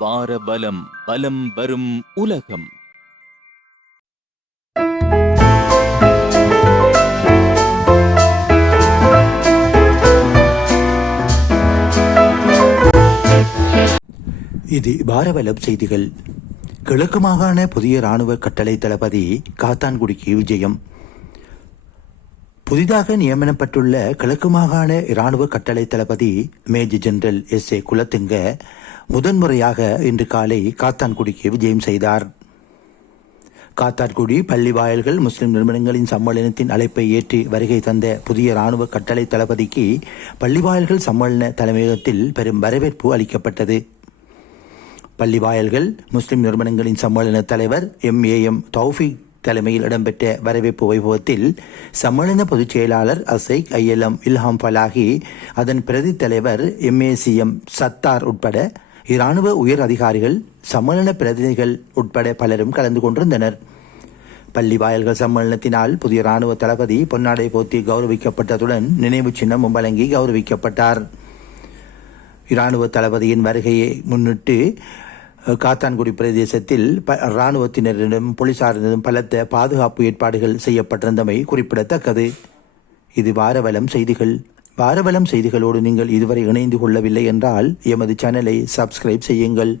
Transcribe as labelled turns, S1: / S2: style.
S1: பாரபலம் பலம் வரும் உலகம்.
S2: இது பாரவலம் செய்திகள். கிழக்கு மாகாண புதிய இராணுவ கட்டளை தளபதி காத்தான்குடிக்கு விஜயம். புதிதாக நியமனப்பட்டுள்ள கிழக்கு மாகாண இராணுவ கட்டளை தளபதி major general S A Kulathunga முதன்முறையாக இன்று காலை காத்தான்குடிக்கு விஜயம் செய்தார். காத்தான்குடி பள்ளி வாயல்கள் முஸ்லிம் நிறுவனங்களின் சம்மேளனத்தின் அழைப்பை ஏற்றி வருகை தந்த புதிய இராணுவ கட்டளை தளபதிக்கு பள்ளிவாயல்கள் சம்மேளன தலைமையகத்தில் பெரும் வரவேற்பு அளிக்கப்பட்டது. பள்ளிவாயல்கள் முஸ்லிம் நிறுவனங்களின் சம்மேளன தலைவர் எம் ஏ எம் தௌஃபிக் தலைமையில் இடம்பெற்ற வரவேற்பு வைபவத்தில் சம்மேளன பொதுச் செயலாளர் அசைக் ஐஎல்எம் இல்ஹாம் ஃபலாஹி அதன் பிரதி தலைவர் எம்ஏசிஎம் சத்தார் உட்பட இராணுவ உயர் அதிகாரிகள் சம்மேளன பிரதிநிதிகள் உட்பட பலரும் கலந்து கொண்டிருந்தனர். பள்ளி வாயல்கள் சம்மேளனத்தினால் புதிய இராணுவ தளபதி பொன்னாடை போத்தி கௌரவிக்கப்பட்டதுடன் நினைவு சின்னமும் வழங்கி கௌரவிக்கப்பட்டார். இராணுவ தளபதியின் வருகையை முன்னிட்டு காத்தான்குடி பிரதேசத்தில் இராணுவத்தினரிடம் போலீசாரிடம் பலத்த பாதுகாப்பு ஏற்பாடுகள் செய்யப்பட்டிருந்தமை குறிப்பிடத்தக்கது. இது வாரவலம் செய்திகள். வாரவலம் செய்திகளோடு நீங்கள் இதுவரை இணைந்து கொள்ளவில்லை என்றால் எமது சேனலை சப்ஸ்கிரைப் செய்யுங்கள்.